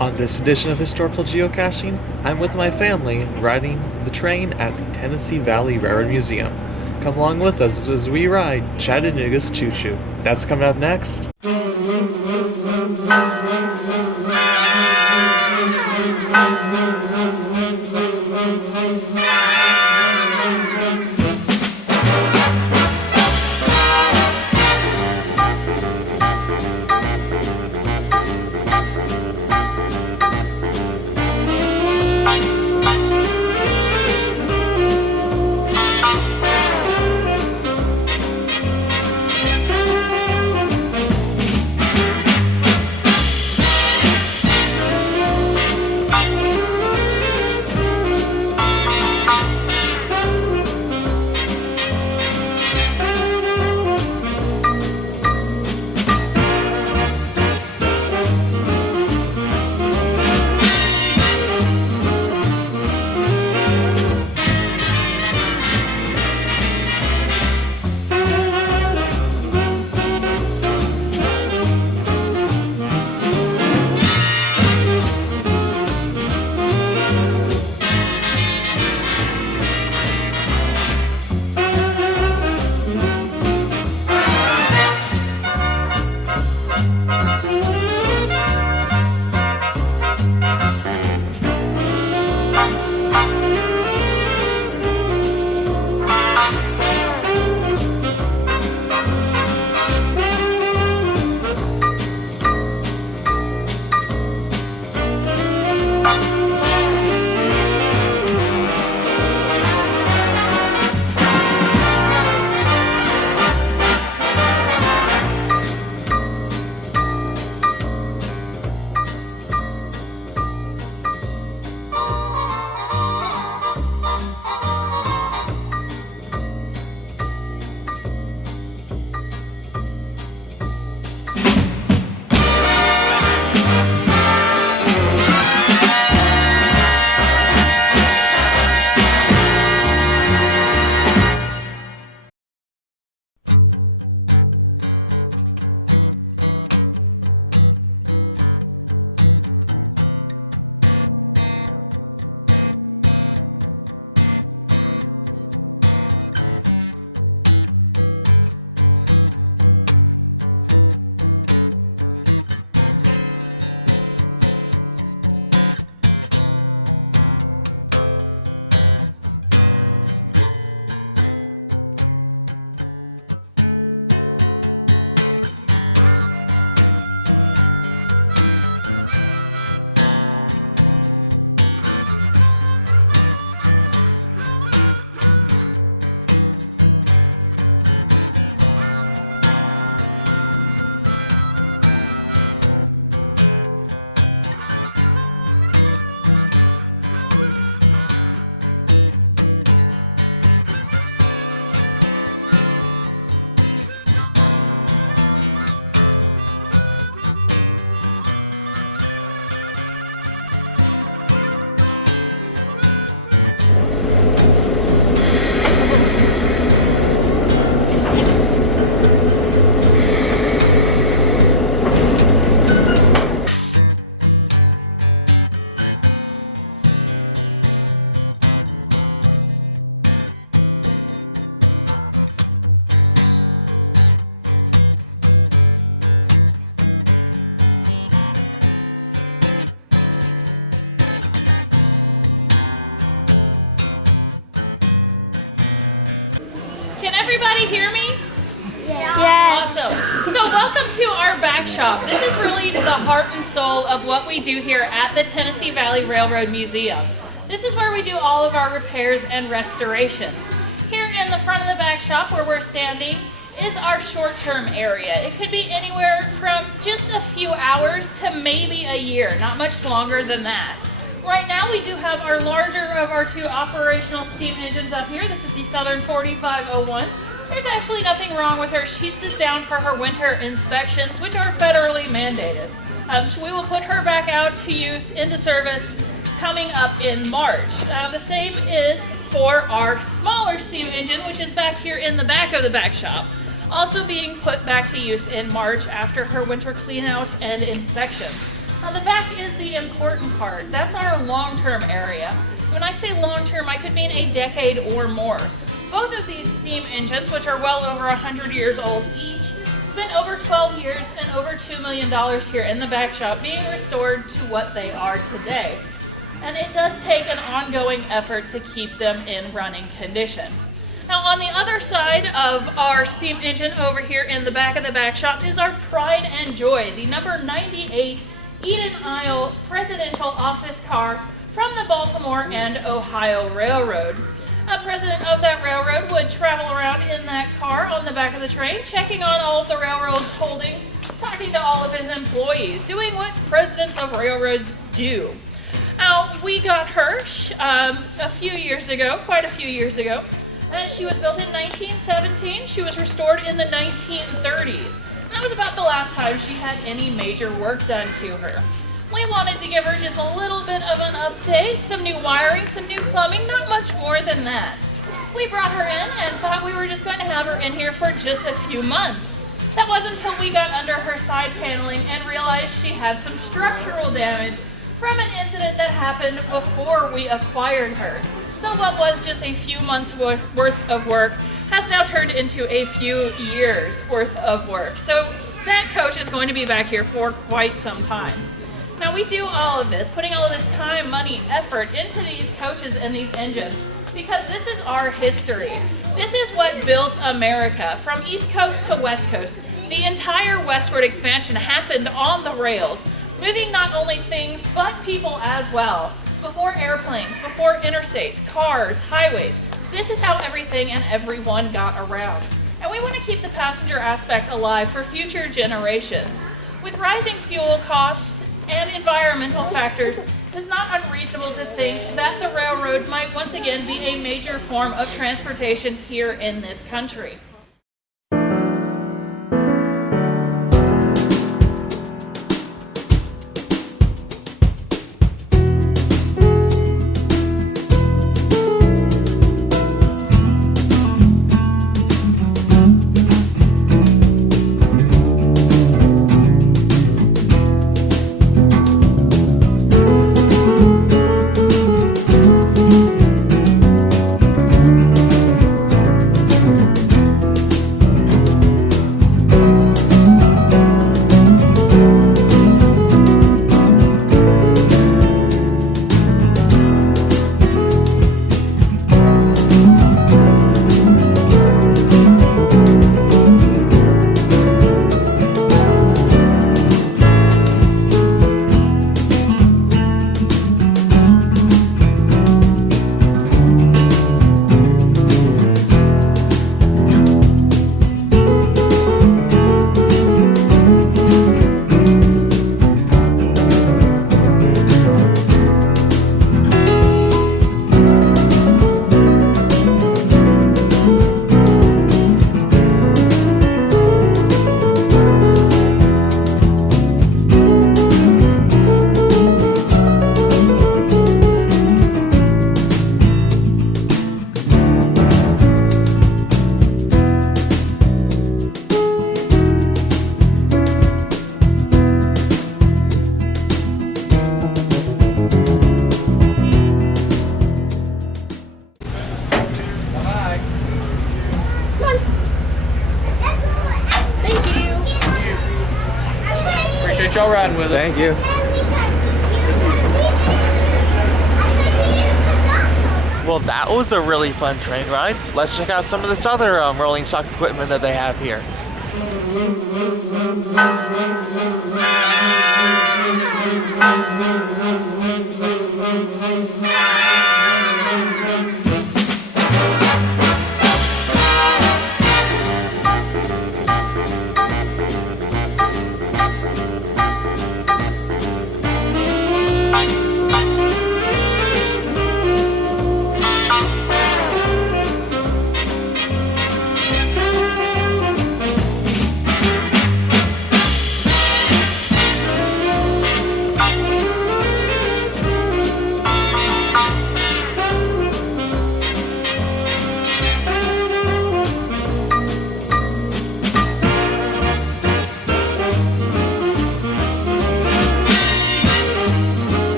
On this edition of Historical Geocaching, I'm with my family riding the train at the Tennessee Valley Railroad Museum. Come along with us as we ride Chattanooga's Choo Choo. That's coming up next. Can everybody hear me? Yes. Awesome. So welcome to our back shop. This is really the heart and soul of what we do here at the Tennessee Valley Railroad Museum. This is where we do all of our repairs and restorations. Here in the front of the back shop where we're standing is our short-term area. It could be anywhere from just a few hours to maybe a year, not much longer than that. Right now we do have our larger of our two operational steam engines up here. This is the Southern 4501. There's actually nothing wrong with her. She's just down for her winter inspections, which are federally mandated. So we will put her back out to use into service coming up in March. The same is for our smaller steam engine, which is back here in the back of the back shop. Also being put back to use in March after her winter clean out and inspections. Now the back is the important part. That's our long-term area. When I say long-term, I could mean a decade or more. Both of these steam engines, which are well over 100 years old each, spent over 12 years and over $2 million here in the back shop being restored to what they are today. And it does take an ongoing effort to keep them in running condition. Now on the other side of our steam engine over here in the back of the back shop is our pride and joy, the number 98 Eden Isle Presidential Office Car from the Baltimore and Ohio Railroad. A president of that railroad would travel around in that car on the back of the train, checking on all of the railroad's holdings, talking to all of his employees, doing what presidents of railroads do. Now, we got her a few years ago, quite a few years ago. She was built in 1917. She was restored in the 1930s. And that was about the last time she had any major work done to her. We wanted to give her just a little bit of an update, some new wiring, some new plumbing, not much more than that. We brought her in and thought we were just going to have her in here for just a few months. That wasn't until we got under her side paneling and realized she had some structural damage from an incident that happened before we acquired her. So what was just a few months worth of work has now turned into a few years worth of work. So that coach is going to be back here for quite some time. Now we do all of this, putting all of this time, money, effort into these coaches and these engines because this is our history. This is what built America from East Coast to West Coast. The entire westward expansion happened on the rails, moving not only things but people as well. Before airplanes, before interstates, cars, highways. This is how everything and everyone got around. And we want to keep the passenger aspect alive for future generations. With rising fuel costs and environmental factors, it's not unreasonable to think that the railroad might once again be a major form of transportation here in this country. Appreciate y'all riding with us. Thank you. Well, that was a really fun train ride. Let's check out some of this other rolling stock equipment that they have here.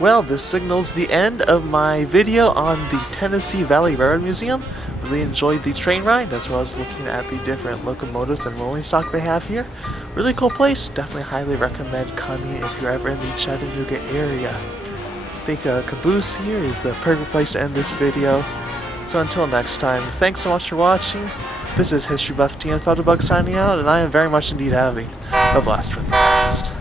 Well, this signals the end of my video on the Tennessee Valley Railroad Museum. Really enjoyed the train ride as well as looking at the different locomotives and rolling stock they have here. Really cool place. Definitely highly recommend coming if you're ever in the Chattanooga area. I think Caboose here is the perfect place to end this video. So until next time, thanks so much for watching. This is History Buff TN Photo Bug signing out, and I am very much indeed having a blast with the past.